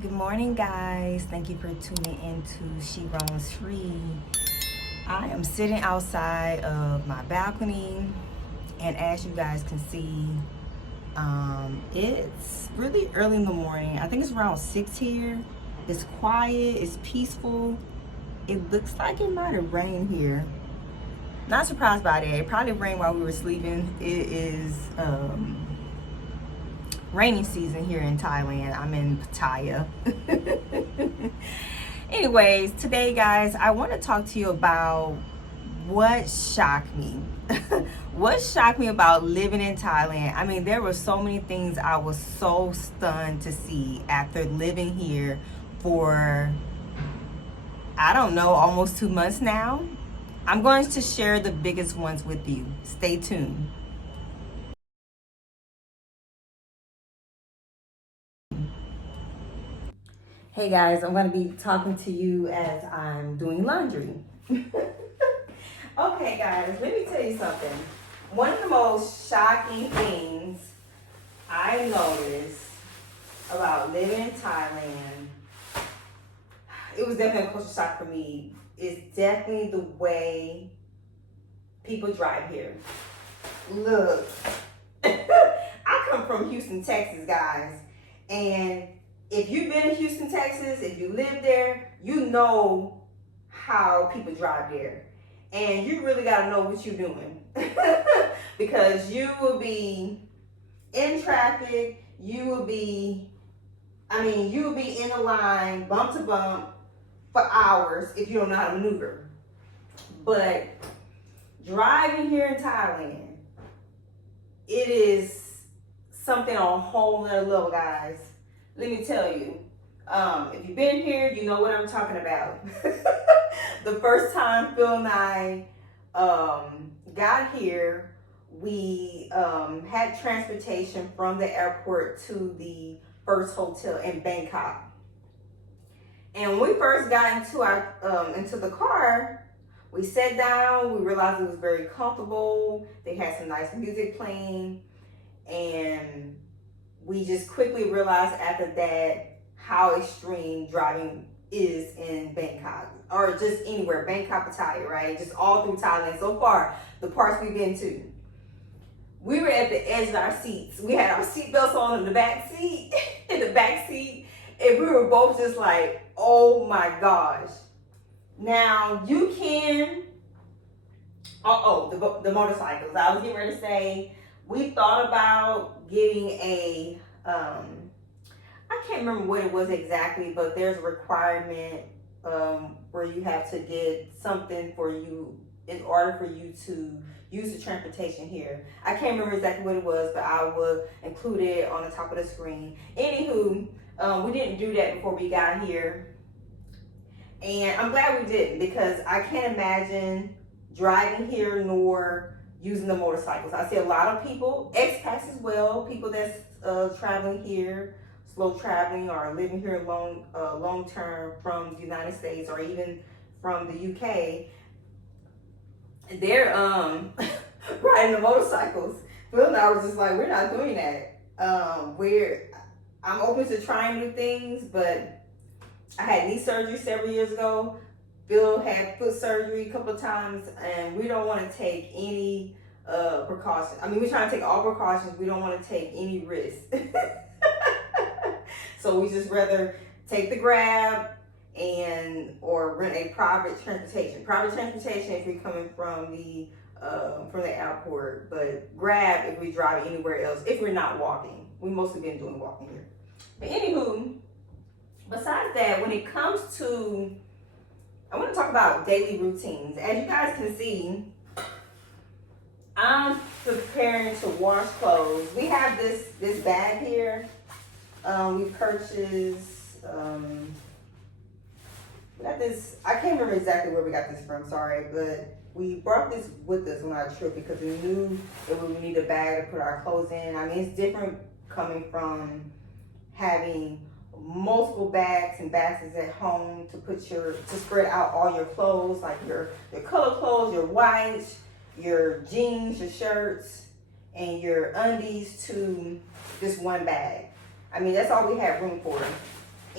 Good morning, guys. Thank you for tuning in to She Roams Free. I am sitting outside of my balcony, and as you guys can see, it's really early in the morning. I think it's around 6 here. It's quiet, it's peaceful. It looks like it might have rained here. Not surprised by that. It probably rained while we were sleeping. It is rainy season here in Thailand. I'm in Pattaya. Anyways, today, guys, I want to talk to you about what shocked me. What shocked me about living in Thailand. I mean, there were so many things I was so stunned to see after living here for, I don't know, almost 2 months now. I'm going to share the biggest ones with you. Stay tuned. Hey guys, I'm going to be talking to you as I'm doing laundry. Okay guys, let me tell you something. One of the most shocking things I noticed about living in Thailand, it was definitely a culture shock for me, is definitely the way people drive here. Look, I come from Houston, Texas, guys, and if you've been to Houston, Texas, if you live there, you know how people drive there. And you really got to know what you're doing. Because you will be in traffic, you will be in a line, bump to bump, for hours if you don't know how to maneuver. But driving here in Thailand, it is something on a whole nother level, guys. Let me tell you, if you've been here, you know what I'm talking about. The first time Phil and I got here, we had transportation from the airport to the first hotel in Bangkok. And when we first got into the car, we sat down, we realized it was very comfortable. They had some nice music playing, and we just quickly realized after that how extreme driving is in Bangkok, or just anywhere, Bangkok, Pattaya, right? Just all through Thailand so far, the parts we've been to. We were at the edge of our seats. We had our seatbelts on in the back seat, and we were both just like, oh my gosh. Now you can, the motorcycles. I was getting ready to say, we thought about getting a, I can't remember what it was exactly, but there's a requirement where you have to get something for you in order for you to use the transportation here. I can't remember exactly what it was, but I will include it on the top of the screen. Anywho, we didn't do that before we got here. And I'm glad we didn't, because I can't imagine driving here nor using the motorcycles. I see a lot of people, expats as well, people that's traveling here, slow traveling or living here long term from the United States or even from the UK. They're riding the motorcycles. Phil and I were just like, we're not doing that. I'm open to trying new things, but I had knee surgery several years ago. Bill had foot surgery a couple of times, and we don't want to take any precautions. I mean, we're trying to take all precautions. We don't want to take any risks. So we just rather take the Grab or rent a private transportation. Private transportation if you're coming from the airport, but Grab if we drive anywhere else. If we're not walking, we mostly been doing walking here. But anywho, besides that, when it comes to, I want to talk about daily routines. As you guys can see, I'm preparing to wash clothes. We have this bag here. We purchased, we got this, I can't remember exactly where we got this from, sorry, but we brought this with us on our trip because we knew that we would need a bag to put our clothes in. I mean, it's different coming from having multiple bags and baskets at home to spread out all your clothes, like your color clothes, your whites, your jeans, your shirts, and your undies to just one bag. I mean, that's all we had room for.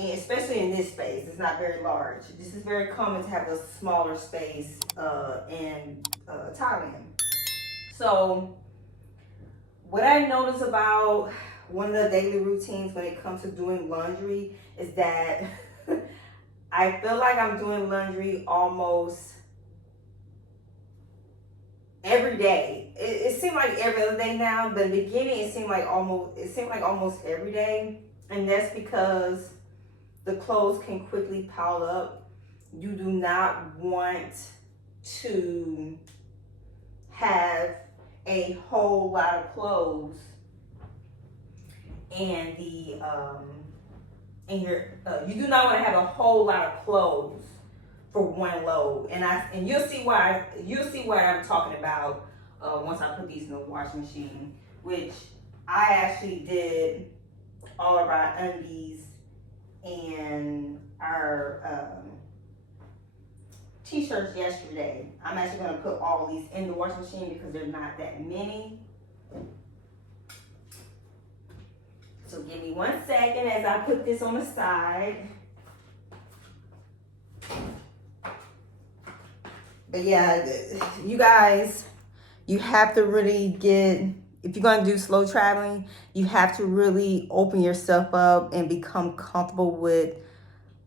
and especially in this space, it's not very large. This is very common to have a smaller space in Thailand. So what I notice about one of the daily routines when it comes to doing laundry is that I feel like I'm doing laundry almost every day. It seemed like every other day now, but in the beginning it seemed like almost every day. And that's because the clothes can quickly pile up. You do not want to have a whole lot of clothes and you do not want to have a whole lot of clothes for one load. And you'll see why I'm talking about once I put these in the washing machine, which I actually did all of our undies and our t-shirts yesterday. I'm actually going to put all these in the washing machine because there's not that many. So give me 1 second as I put this on the side. But yeah, you guys, you have to really if you're going to do slow traveling, you have to really open yourself up and become comfortable with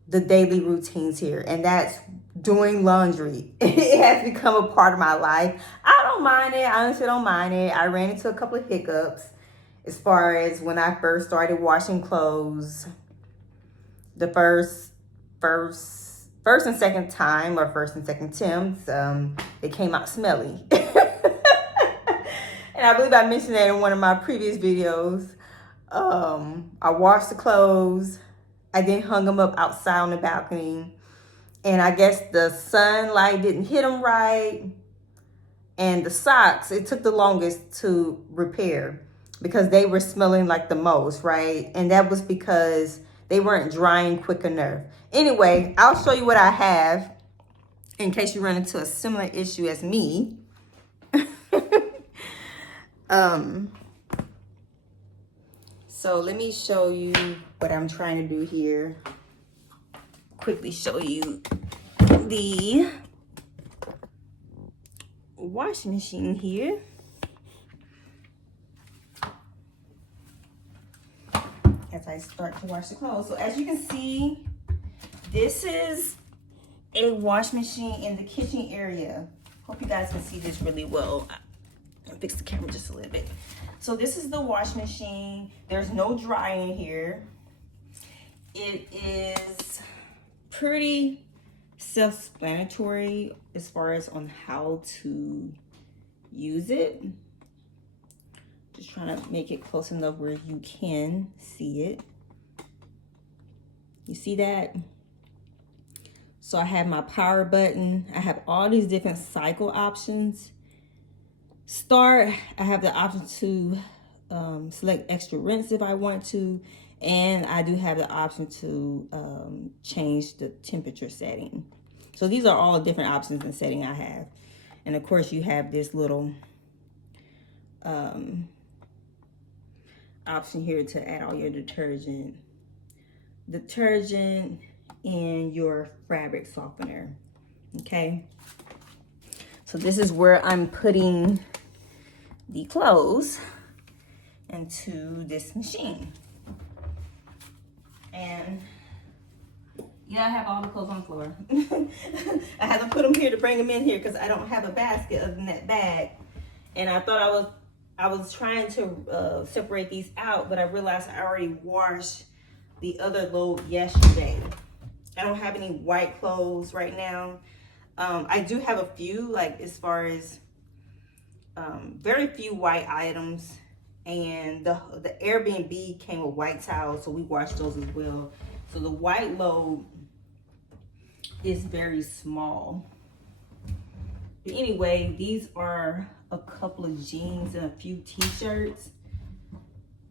the daily routines here. And that's doing laundry. It has become a part of my life. I don't mind it. I honestly don't mind it. I ran into a couple of hiccups as far as when I first started washing clothes. The first and second time, or first and second attempts, it came out smelly. And I believe I mentioned that in one of my previous videos. I washed the clothes. I then hung them up outside on the balcony. And I guess the sunlight didn't hit them right. And the socks, it took the longest to repair because they were smelling like the most, right? And that was because they weren't drying quick enough. Anyway, I'll show you what I have in case you run into a similar issue as me. So let me show you what I'm trying to do here. Quickly show you the washing machine here. As I start to wash the clothes. So as you can see, this is a wash machine in the kitchen area. Hope you guys can see this really well. I'll fix the camera just a little bit. So this is the wash machine. There's no drying here. It is pretty self-explanatory as far as on how to use it. Just trying to make it close enough where you can see it. You see that? So I have my power button. I have all these different cycle options. Start, I have the option to select extra rinse if I want to. And I do have the option to change the temperature setting. So these are all different options and setting I have. And of course you have this little option here to add all your detergent and your fabric softener. Okay. So this is where I'm putting the clothes into this machine. And yeah, I have all the clothes on the floor. I had to put them here to bring them in here because I don't have a basket other than that bag. And I thought I was trying to separate these out, but I realized I already washed the other load yesterday. I don't have any white clothes right now. I do have a few, like as far as very few white items, and the Airbnb came with white towels, so we washed those as well. So the white load is very small. But anyway, these are a couple of jeans and a few t-shirts.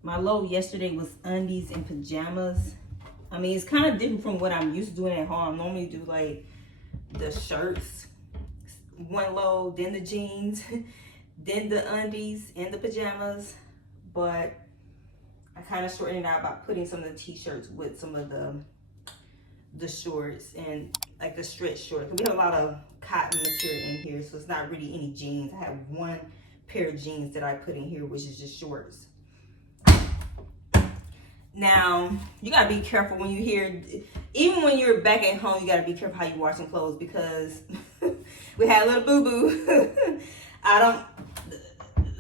My load yesterday was undies and pajamas. I mean, it's kind of different from what I'm used to doing at home. I normally do like the shirts, one load, then the jeans, then the undies and the pajamas. But I kind of shortened it out by putting some of the t-shirts with some of the the shorts and like the stretch shorts. We have a lot of cotton material in here, so it's not really any jeans. I have one pair of jeans that I put in here, which is just shorts. Now, you gotta be careful when you hear, even when you're back at home, you gotta be careful how you washing clothes, because we had a little boo-boo.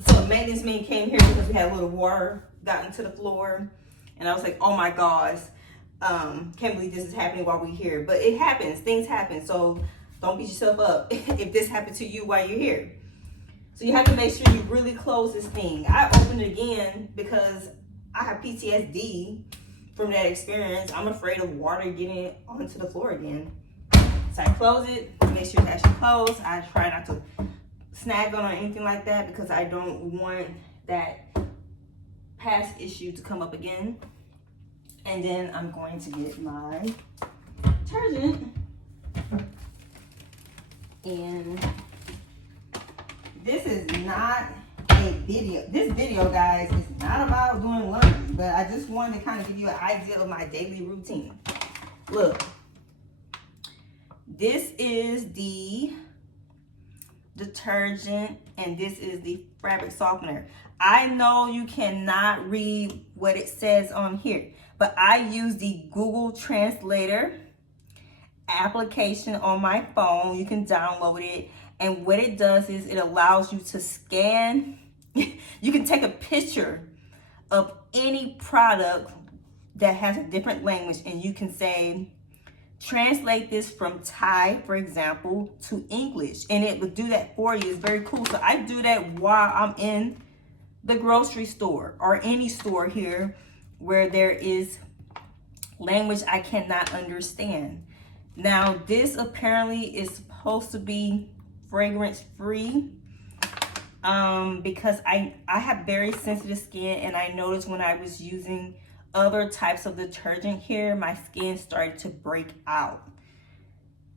So the maintenance man came here because we had a little water got into the floor, and I was like, oh my gosh, can't believe this is happening while we're here. But it happens, things happen, so don't beat yourself up if this happened to you while you're here. So you have to make sure you really close this thing. I opened it again because I have PTSD from that experience. I'm afraid of water getting onto the floor again. So I close it, make sure it's actually closed. I try not to snag on or anything like that because I don't want that past issue to come up again. And then I'm going to get my detergent. And this is not a video. This video, guys, is not about doing laundry, but I just wanted to kind of give you an idea of my daily routine. Look, this is the detergent and this is the fabric softener. I know you cannot read what it says on here, but I use the Google Translator application on my phone. You can download it, and what it does is it allows you to scan. You can take a picture of any product that has a different language, and you can say, translate this from Thai, for example, to English, and it would do that for you. It's very cool. So I do that while I'm in the grocery store or any store here where there is language I cannot understand. Now, this apparently is supposed to be fragrance free because I have very sensitive skin, and I noticed when I was using other types of detergent here, my skin started to break out.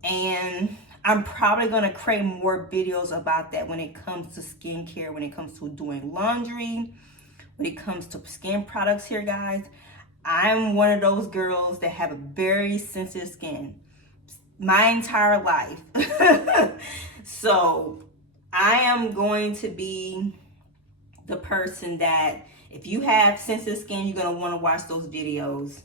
And I'm probably gonna create more videos about that when it comes to skincare, when it comes to doing laundry, when it comes to skin products here, guys. I'm one of those girls that have a very sensitive skin my entire life. So I am going to be the person that, if you have sensitive skin, you're gonna want to watch those videos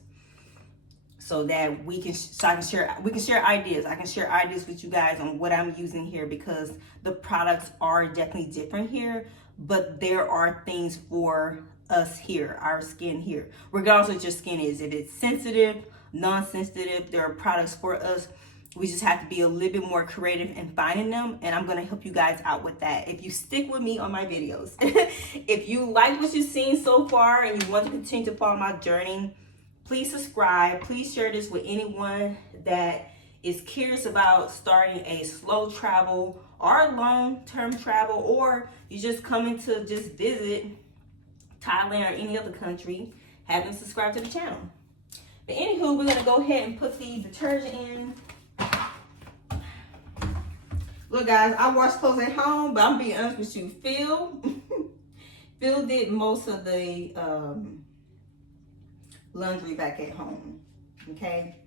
so that we can share ideas. I can share ideas with you guys on what I'm using here, because the products are definitely different here, but there are things for us here, our skin here, regardless of what your skin is. If it's sensitive, non-sensitive, there are products for us. We just have to be a little bit more creative in finding them, and I'm gonna help you guys out with that if you stick with me on my videos. If you like what you've seen so far and you want to continue to follow my journey, please subscribe. Please share this with anyone that is curious about starting a slow travel or long-term travel, or you just coming to just visit Thailand or any other country. Haven't subscribed to the channel. But anywho, we're gonna go ahead and put the detergent in. Look, guys, I wash clothes at home, but I'm being honest with you. Phil did most of the laundry back at home, okay?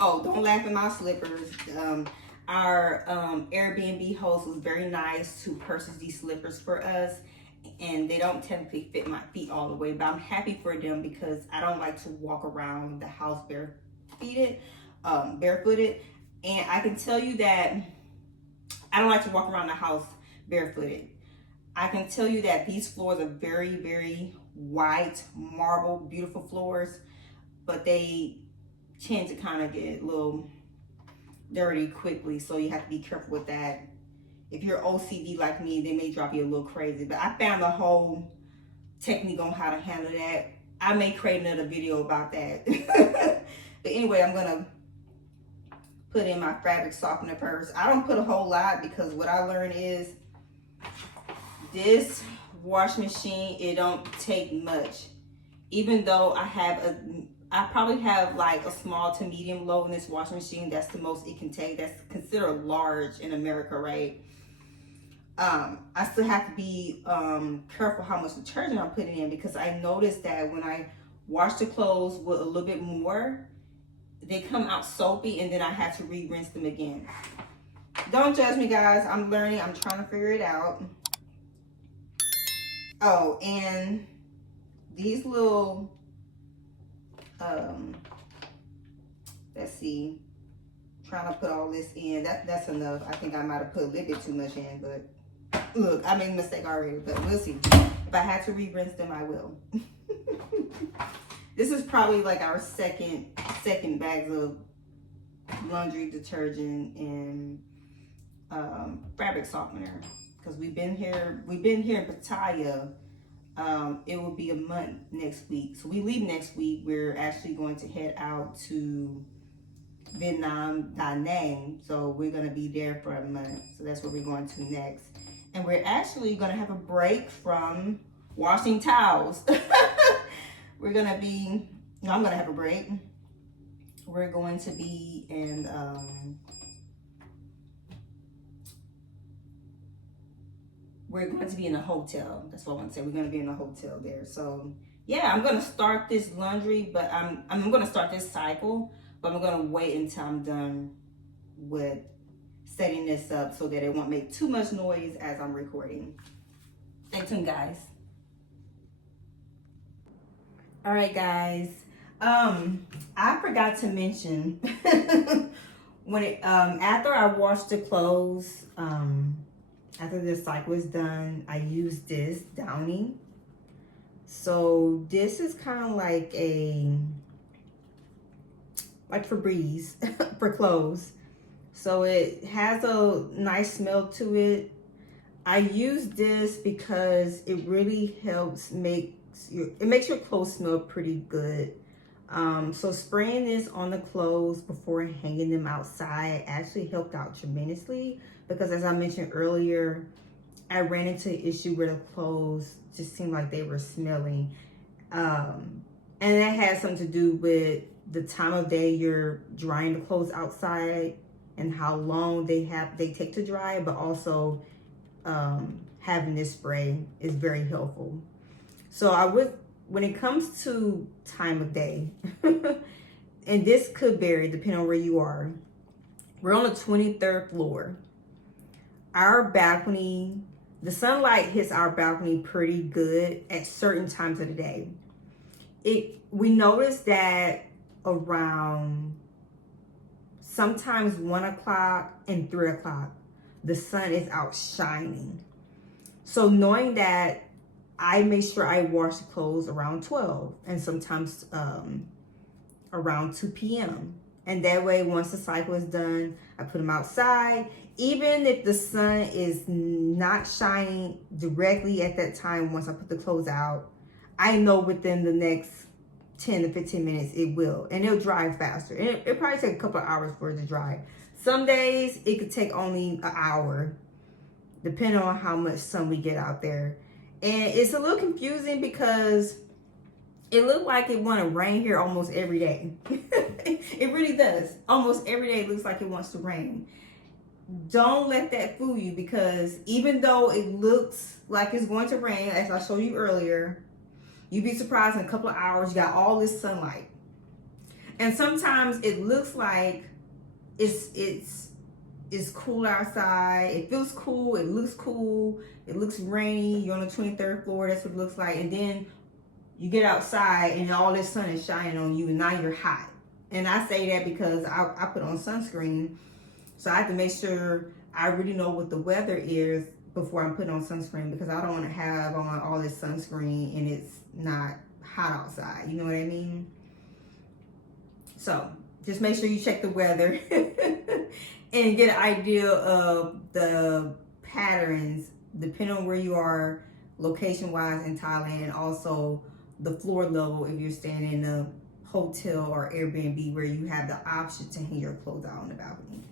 Oh, don't laugh at my slippers. Our Airbnb host was very nice to purchase these slippers for us, and they don't technically fit my feet all the way, but I'm happy for them because I don't like to walk around the house barefooted. And I can tell you that I don't like to walk around the house barefooted. I can tell you that these floors are very, very white, marble, beautiful floors, but they tend to kind of get a little dirty quickly, so you have to be careful with that. If you're OCD like me, they may drive you a little crazy, but I found a whole technique on how to handle that. I may create another video about that. But anyway, I'm gonna put in my fabric softener first. I don't put a whole lot because what I learned is this wash machine, it don't take much. Even though I probably have like a small to medium load in this washing machine. That's the most it can take. That's considered large in America, right? I still have to be careful how much detergent I'm putting in, because I noticed that when I wash the clothes with a little bit more, they come out soapy, and then I have to re-rinse them again. Don't judge me, guys. I'm learning. I'm trying to figure it out. Oh, and these little, let's see, trying to put all this in. That's enough. I think I might have put a little bit too much in, but look, I made a mistake already, but we'll see. If I have to re-rinse them, I will. This is probably like our second bags of laundry detergent and fabric softener, because we've been here in Pattaya. It will be a month next week, so we leave next week. We're actually going to head out to Vietnam, Da Nang, so we're going to be there for a month. So that's where we're going to next, and we're actually going to have a break from washing towels. I'm going to have a break. We're going to be in a hotel. That's what I want to say. We're going to be in a hotel there. So yeah, I'm going to start this laundry, but I'm going to start this cycle, but I'm going to wait until I'm done with setting this up so that it won't make too much noise as I'm recording. Stay tuned, guys. All right, guys. I forgot to mention when after I washed the clothes, after the cycle is done, I use this Downy. So this is kind of like Febreze for clothes. So it has a nice smell to it. I use this because it really helps makes your clothes smell pretty good. So spraying this on the clothes before hanging them outside actually helped out tremendously, because as I mentioned earlier, I ran into an issue where the clothes just seemed like they were smelling. And that has something to do with the time of day you're drying the clothes outside and how long they take to dry, but also having this spray is very helpful. So when it comes to time of day, and this could vary depending on where you are. We're on the 23rd floor. Our balcony, the sunlight hits our balcony pretty good at certain times of the day. We noticed that around sometimes 1 o'clock and 3 o'clock, the sun is out shining. So knowing that, I make sure I wash the clothes around 12 and sometimes around 2 p.m. And that way, once the cycle is done, I put them outside. Even if the sun is not shining directly at that time, once I put the clothes out, I know within the next 10 to 15 minutes it will. And it'll dry faster. And it'll probably take a couple of hours for it to dry. Some days it could take only an hour, depending on how much sun we get out there. And it's a little confusing because it looked like it want to rain here almost every day. It really does. Almost every day it looks like it wants to rain. Don't let that fool you, because even though it looks like it's going to rain, as I showed you earlier, you'd be surprised in a couple of hours you got all this sunlight. And sometimes it looks like it's cool outside. It feels cool. It looks cool. It looks rainy. You're on the 23rd floor. That's what it looks like. And then you get outside and all this sun is shining on you, and now you're hot. And I say that because I put on sunscreen. So I have to make sure I really know what the weather is before I'm putting on sunscreen, because I don't want to have on all this sunscreen and it's not hot outside. You know what I mean? So just make sure you check the weather and get an idea of the patterns depending on where you are location-wise in Thailand, and also the floor level if you're staying in a hotel or Airbnb where you have the option to hang your clothes out on the balcony.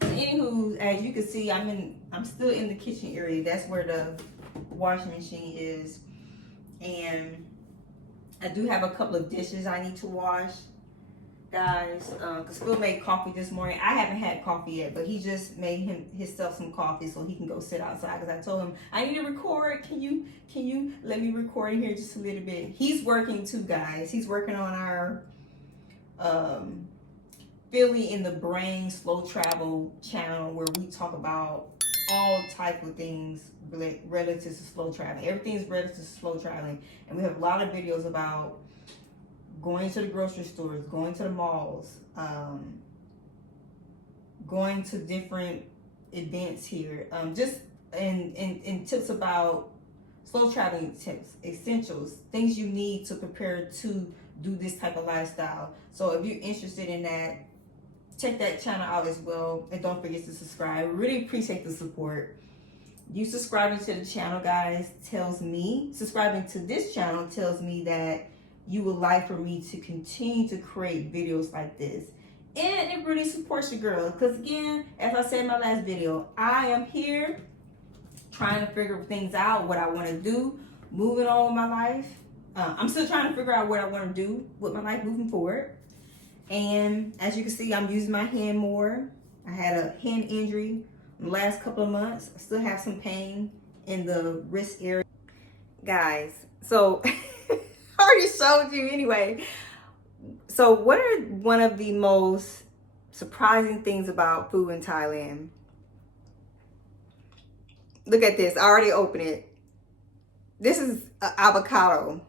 Anywho, as you can see, I'm still in the kitchen area. That's where the washing machine is, and I do have a couple of dishes I need to wash, guys, because Phil made coffee this morning. I haven't had coffee yet, but he just made himself some coffee so he can go sit outside, because I told him I need to record. Can you let me record in here just a little bit? He's working too, guys. He's working on our Philly in the Brain Slow Travel channel, where we talk about all type of things relative to slow traveling. Everything's relative to slow traveling, and we have a lot of videos about going to the grocery stores, going to the malls, going to different events here, just and tips about slow traveling tips, essentials, things you need to prepare to do this type of lifestyle. So if you're interested in that, check that channel out as well, and don't forget to subscribe. Really appreciate the support. You subscribing to the channel, guys, subscribing to this channel tells me that you would like for me to continue to create videos like this. And it really supports your girl, because again, as I said in my last video, I am here trying to figure things out, what I want to do, moving on with my life. I'm still trying to figure out what I want to do with my life moving forward. And as you can see, I'm using my hand more. I had a hand injury in the last couple of months. I still have some pain in the wrist area. Guys, so I already showed you anyway. So what are one of the most surprising things about food in Thailand? Look at this. I already opened it. This is avocado.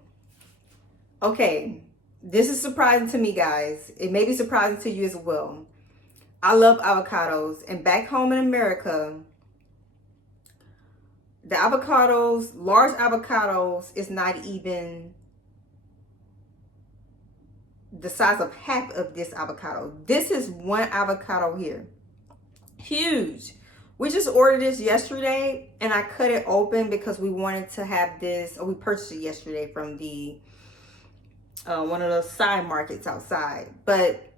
Okay, this is surprising to me, guys. It may be surprising to you as well. I love avocados. And back home in America, the avocados, large avocados, is not even the size of half of this avocado. This is one avocado here. Huge. We just ordered this yesterday, and I cut it open because we wanted to have this, or we purchased it yesterday from the one of those side markets outside. But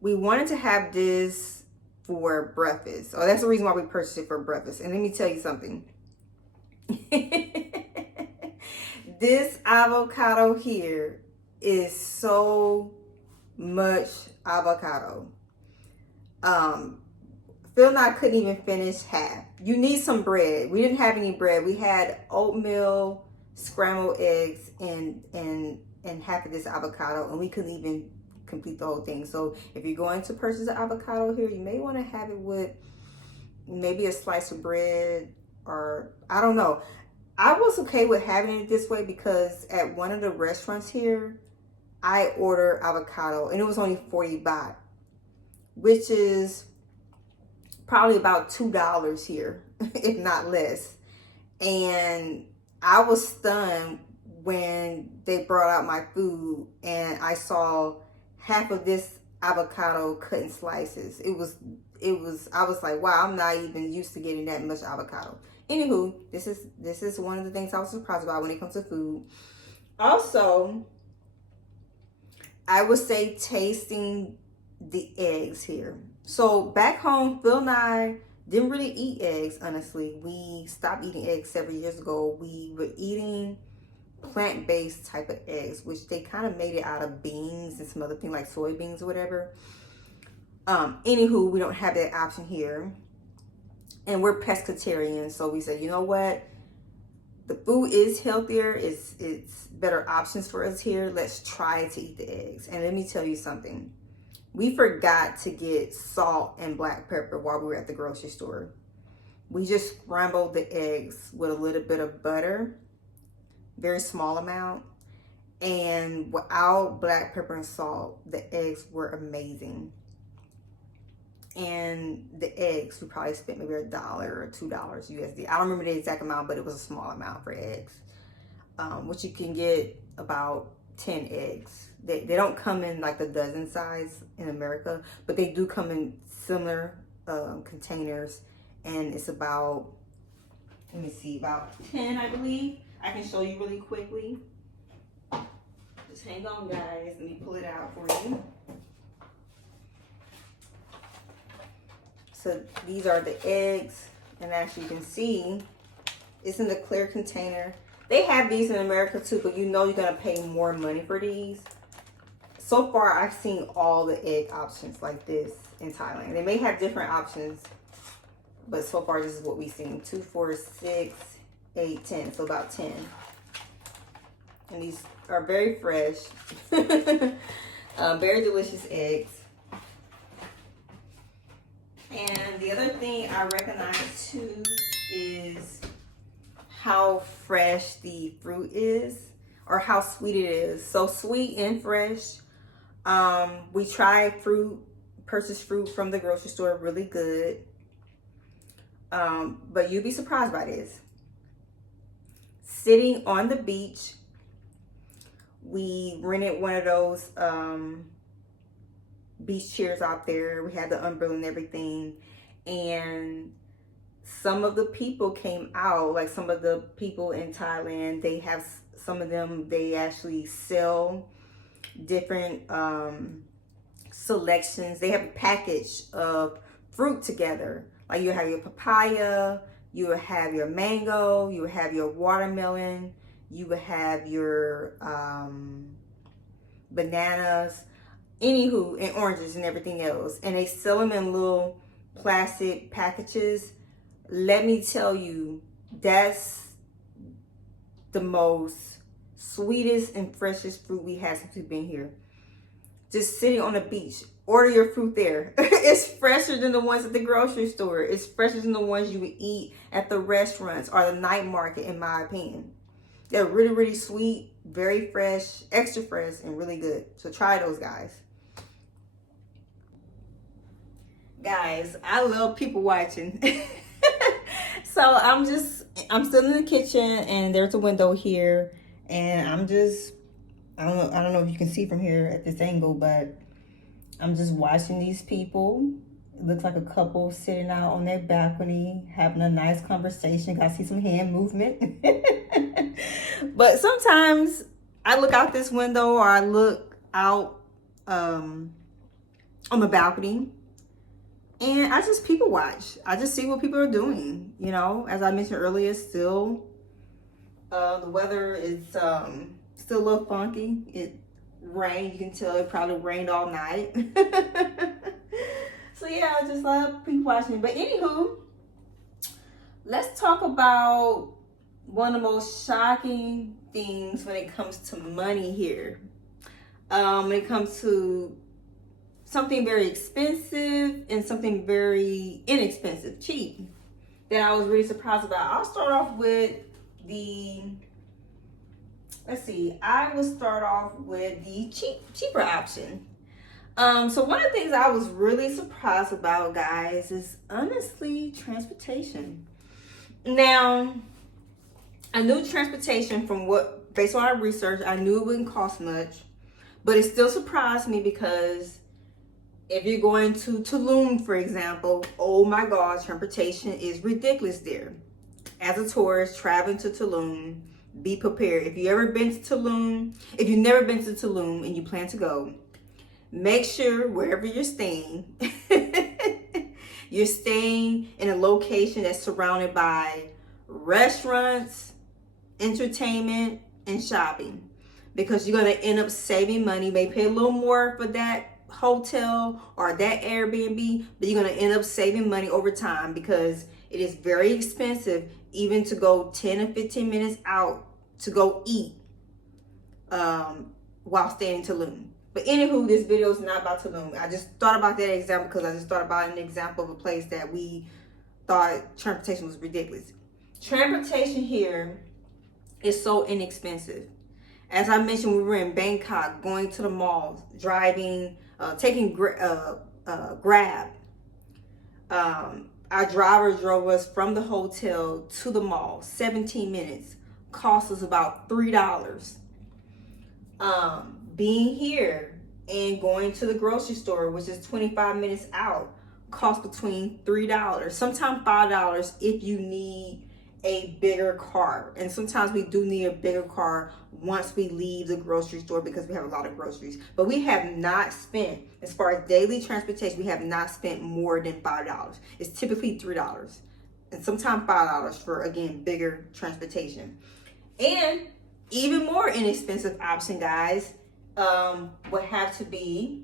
we wanted to have this for breakfast. So that's the reason why we purchased it for breakfast. And let me tell you something. This avocado here is so much avocado. Phil and I couldn't even finish half. You need some bread. We didn't have any bread. We had oatmeal, scrambled eggs, and half of this avocado, and we couldn't even complete the whole thing. So if you're going to purchase an avocado here, you may want to have it with maybe a slice of bread, or I don't know. I was okay with having it this way because at one of the restaurants here, I ordered avocado, and it was only 40 baht, which is probably about $2 here, if not less. And I was stunned when they brought out my food and I saw half of this avocado cut in slices. I was like, wow, I'm not even used to getting that much avocado. Anywho, this is one of the things I was surprised about when it comes to food. Also, I would say tasting the eggs here. So back home, Phil and I didn't really eat eggs, honestly. We stopped eating eggs several years ago. We were eating plant-based type of eggs, which they kind of made it out of beans and some other thing like soybeans or whatever. Anywho, we don't have that option here. And we're pescatarian, so we said, you know what? The food is healthier. It's better options for us here. Let's try to eat the eggs. And let me tell you something. We forgot to get salt and black pepper while we were at the grocery store. We just scrambled the eggs with a little bit of butter, very small amount. And without black pepper and salt, the eggs were amazing. And the eggs, we probably spent maybe $1 or $2 USD. I don't remember the exact amount, but it was a small amount for eggs. Which you can get about 10 eggs. They don't come in like the dozen size in America, but they do come in similar containers. And it's about, let me see, about 10, I believe. I can show you really quickly. Just hang on, guys. Let me pull it out for you. So these are the eggs, and as you can see, it's in the clear container. They have these in America too, but you know you're gonna pay more money for these. So far, I've seen all the egg options like this in Thailand. They may have different options, but so far this is what we've seen: 2, 4, 6, 8, 10. So about 10. And these are very fresh. Very delicious eggs. And the other thing I recognize too is how fresh the fruit is, or how sweet it is. So sweet and fresh. We tried purchased fruit from the grocery store, really good. But you'd be surprised by this. Sitting on the beach, we rented one of those beach chairs out there. We had the umbrella and everything, and some of the people came out, like some of the people in Thailand, they have some of them, they actually sell different selections. They have a package of fruit together. Like you have your papaya, you will have your mango, you will have your watermelon, you will have your bananas, anywho, and oranges and everything else. And they sell them in little plastic packages. Let me tell you, that's the most sweetest and freshest fruit we had since we've been here. Just sitting on the beach. Order your fruit there. It's fresher than the ones at the grocery store. It's fresher than the ones you would eat at the restaurants or the night market, in my opinion. They're really, really sweet, very fresh, extra fresh, and really good. So try those, guys. Guys, I love people watching. So I'm still in the kitchen, and there's a window here, and I don't know if you can see from here at this angle, but I'm just watching these people. It looks like a couple sitting out on their balcony, having a nice conversation. I see some hand movement. But sometimes I look out this window, or I look out on the balcony, and I just people watch. I just see what people are doing. You know, as I mentioned earlier, still the weather is still a little funky. It rained. You can tell it probably rained all night. So yeah, I just love people watching. But anywho, let's talk about one of the most shocking things when it comes to money here. When it comes to something very expensive and something very inexpensive, cheap, that I was really surprised about. I'll start off with I will start off with the cheaper option. So one of the things I was really surprised about, guys, is honestly transportation. Now, I knew transportation based on our research, I knew it wouldn't cost much, but it still surprised me because if you're going to Tulum, for example, oh my God, transportation is ridiculous there. As a tourist traveling to Tulum, be prepared. If you've never been to Tulum and you plan to go, make sure wherever you're staying, you're staying in a location that's surrounded by restaurants, entertainment, and shopping, because you're going to end up saving money. You may pay a little more for that hotel or that Airbnb, but you're going to end up saving money over time, because it is very expensive even to go 10 or 15 minutes out to go eat while staying in Tulum. But anywho, this video is not about Tulum. I just thought about that example because I just thought about an example of a place that we thought transportation was ridiculous. Transportation here is so inexpensive. As I mentioned, we were in Bangkok, going to the malls, driving, taking Grab. Our driver drove us from the hotel to the mall, 17 minutes. Cost us about $3. Being here and going to the grocery store, which is 25 minutes out, cost between $3, sometimes $5 if you need a bigger car. And sometimes we do need a bigger car once we leave the grocery store because we have a lot of groceries. But we have not spent, as far as daily transportation, we have not spent more than $5. It's typically $3 and sometimes $5 for, again, bigger transportation. And even more inexpensive option, guys, would have to be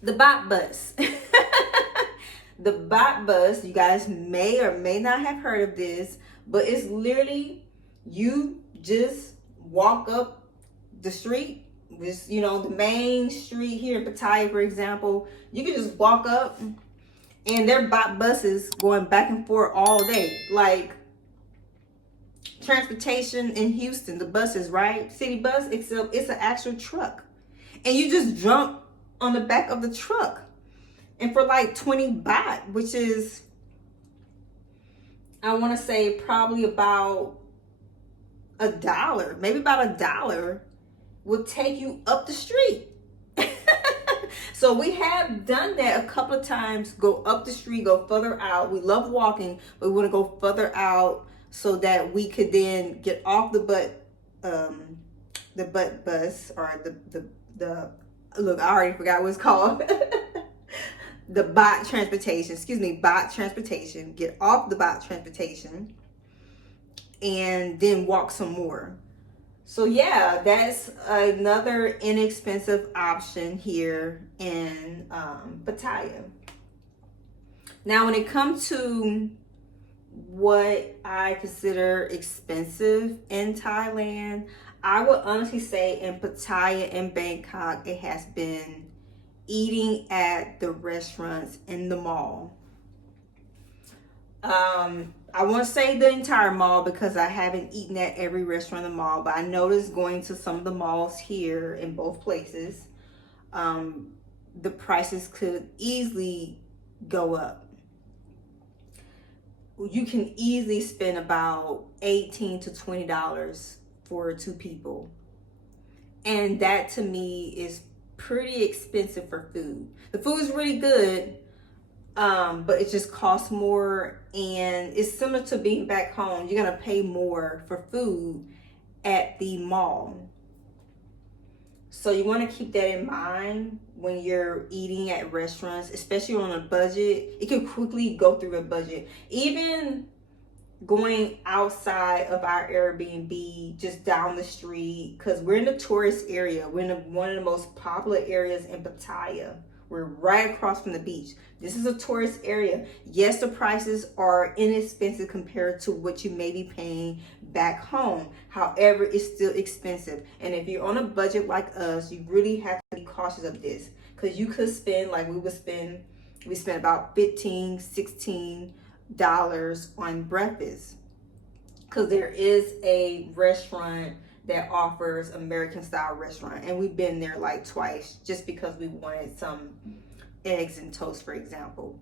the bot bus. The bot bus, you guys may or may not have heard of this, but it's literally you just walk up the street Just, you know, the main street here in Pattaya, for example, you can just walk up and there are buses going back and forth all day. Like transportation in Houston, the buses, right? City bus, except it's an actual truck. And you just jump on the back of the truck. And for like 20 baht, which is, I want to say probably about $1, maybe about $1, will take you up the street. So we have done that a couple of times. Go up the street, go further out. We love walking, but we want to go further out so that we could then get off the butt bus, or the look, I already forgot what it's called. The bot transportation, excuse me, bot transportation. Get off the bot transportation and then walk some more. So yeah, that's another inexpensive option here in Pattaya. Now, when it comes to what I consider expensive in Thailand, I would honestly say in Pattaya and Bangkok, it has been eating at the restaurants in the mall. I won't say the entire mall because I haven't eaten at every restaurant in the mall, but I noticed going to some of the malls here in both places, the prices could easily go up. You can easily spend about $18 to $20 for 2 people. And that to me is pretty expensive for food. The food is really good, but it just costs more, and it's similar to being back home. You're gonna pay more for food at the mall. So you want to keep that in mind when you're eating at restaurants, especially on a budget. It can quickly go through a budget. Even going outside of our Airbnb, just down the street, because we're in the tourist area. We're in one of the most popular areas in Pattaya. We're right across from the beach. This is a tourist area. Yes, the prices are inexpensive compared to what you may be paying back home. However, it's still expensive. And if you're on a budget like us, you really have to be cautious of this, because you could spend, like we spent about $15, $16 on breakfast, because there is a restaurant that offers American style restaurant, and we've been there like twice just because we wanted some eggs and toast, for example.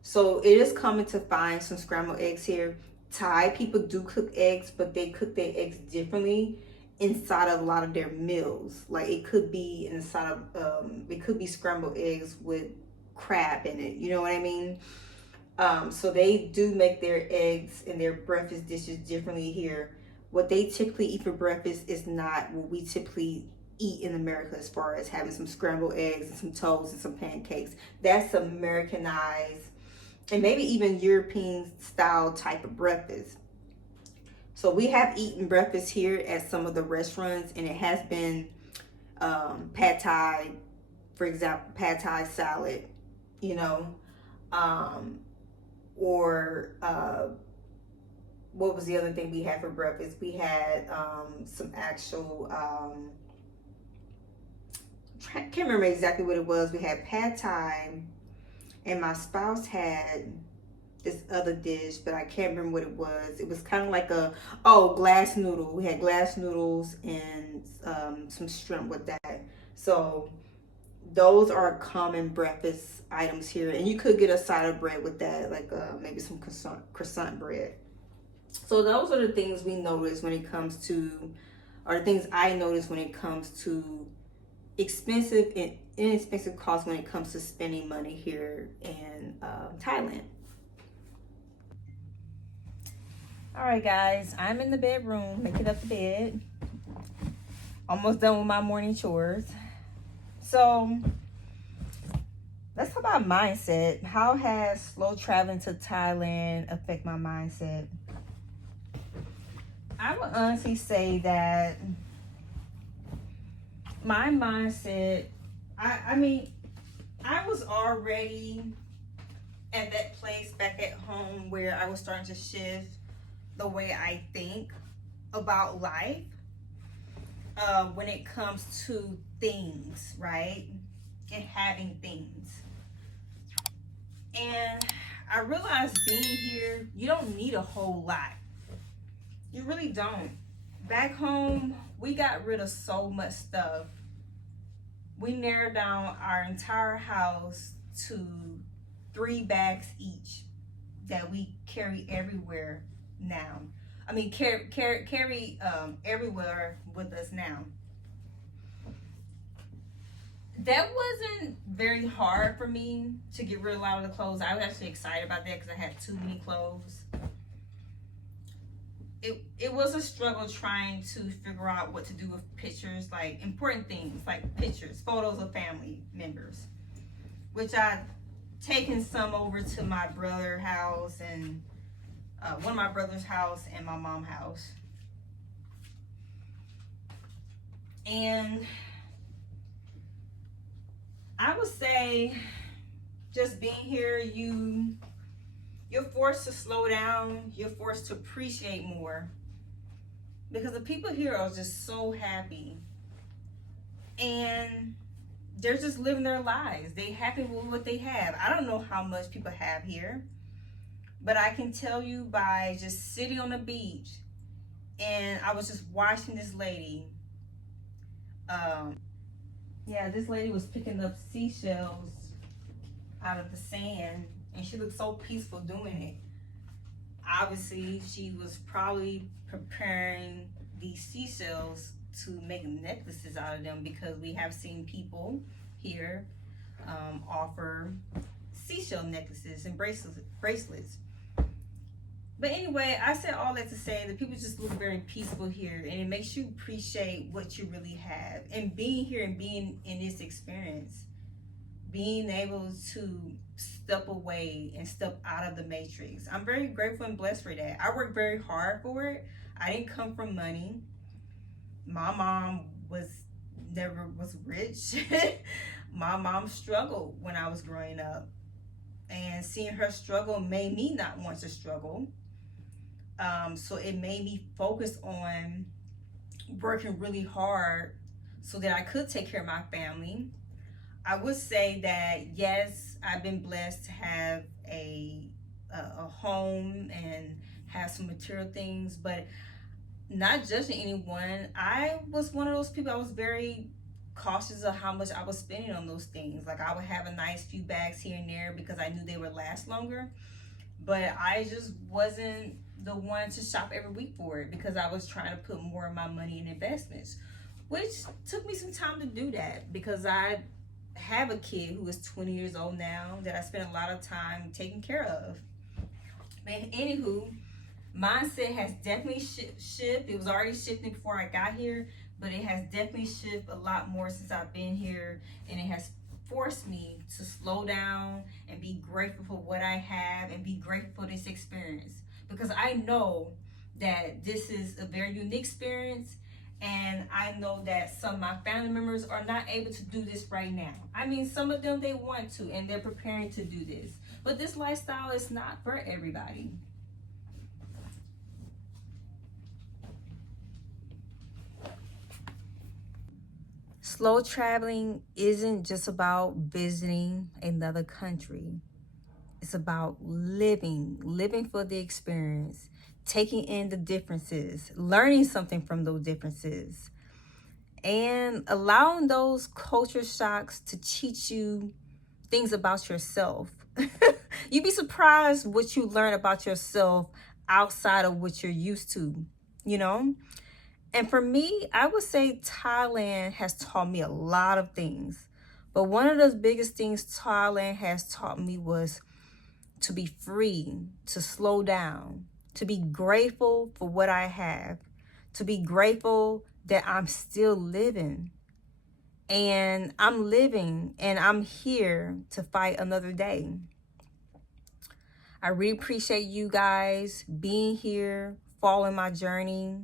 So it is common to find some scrambled eggs here. Thai people do cook eggs, but they cook their eggs differently inside of a lot of their meals. Like it could be inside of it could be scrambled eggs with crab in it, you know what I mean? So they do make their eggs and their breakfast dishes differently here. What they typically eat for breakfast is not what we typically eat in America, as far as having some scrambled eggs and some toast and some pancakes. That's Americanized and maybe even European style type of breakfast. So we have eaten breakfast here at some of the restaurants, and it has been pad thai, for example, pad thai salad, you know, or what was the other thing we had for breakfast? We had some actual, can't remember exactly what it was. We had pad thai, and my spouse had this other dish, but I can't remember what it was. It was kind of like glass noodle. We had glass noodles and some shrimp with that. So those are common breakfast items here, and you could get a side of bread with that, like maybe some croissant bread. So those are the things we notice when it comes to, or the things I notice when it comes to expensive and inexpensive costs when it comes to spending money here in Thailand. All right, guys, I'm in the bedroom making up the bed. Almost done with my morning chores. So let's talk about mindset. How has slow traveling to Thailand affect my mindset? I would honestly say that my mindset, I mean, I was already at that place back at home where I was starting to shift the way I think about life. when it comes to things, right? And having things. And I realized being here, you don't need a whole lot. You really don't. Back home, we got rid of so much stuff. We narrowed down our entire house to 3 bags each that we carry everywhere now. I mean, carry everywhere with us now. That wasn't very hard for me to get rid of a lot of the clothes. I was actually excited about that because I had too many clothes. It was a struggle trying to figure out what to do with pictures, like important things, like pictures, photos of family members, which I've taken some over to my brother's house and one of my brother's house and my mom's house. And I would say just being here, you're forced to slow down. You're forced to appreciate more because the people here are just so happy and they're just living their lives. They happy with what they have. I don't know how much people have here, but I can tell you by just sitting on the beach and I was just watching this lady. This lady was picking up seashells out of the sand and she looked so peaceful doing it. Obviously, she was probably preparing these seashells to make necklaces out of them because we have seen people here offer seashell necklaces and bracelets. But anyway, I said all that to say that people just look very peaceful here and it makes you appreciate what you really have. And being here and being in this experience, being able to step away and step out of the matrix. I'm very grateful and blessed for that. I worked very hard for it. I didn't come from money. My mom never was rich. My mom struggled when I was growing up. And seeing her struggle made me not want to struggle. So it made me focus on working really hard so that I could take care of my family. I would say that yes, I've been blessed to have a home and have some material things, but not judging anyone. I was one of those people. I was very cautious of how much I was spending on those things. Like I would have a nice few bags here and there because I knew they would last longer, but I just wasn't the one to shop every week for it because I was trying to put more of my money in investments, which took me some time to do that because I have a kid who is 20 years old now that I spend a lot of time taking care of. And anywho, mindset has definitely shifted. It was already shifting before I got here, but it has definitely shifted a lot more since I've been here, and it has forced me to slow down and be grateful for what I have and be grateful for this experience because I know that this is a very unique experience. And I know that some of my family members are not able to do this right now. I mean, some of them, they want to, and they're preparing to do this. But this lifestyle is not for everybody. Slow traveling isn't just about visiting another country. It's about living for the experience, taking in the differences, learning something from those differences, and allowing those culture shocks to teach you things about yourself. You'd be surprised what you learn about yourself outside of what you're used to, you know? And for me, I would say Thailand has taught me a lot of things. But one of the biggest things Thailand has taught me was to be free, to slow down, to be grateful for what I have, to be grateful that I'm still living. And I'm living and I'm here to fight another day. I really appreciate you guys being here, following my journey.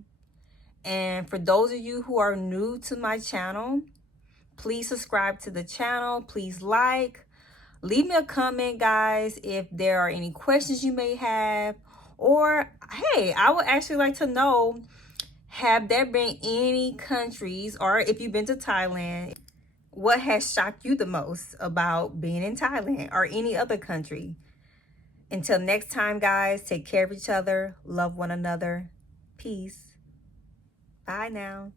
And for those of you who are new to my channel, please subscribe to the channel. Please leave me a comment, guys, if there are any questions you may have. Or, hey, I would actually like to know, Have there been any countries, or if you've been to Thailand, what has shocked you the most about being in Thailand or any other country? Until next time, guys, take care of each other, love one another. Peace. Bye now.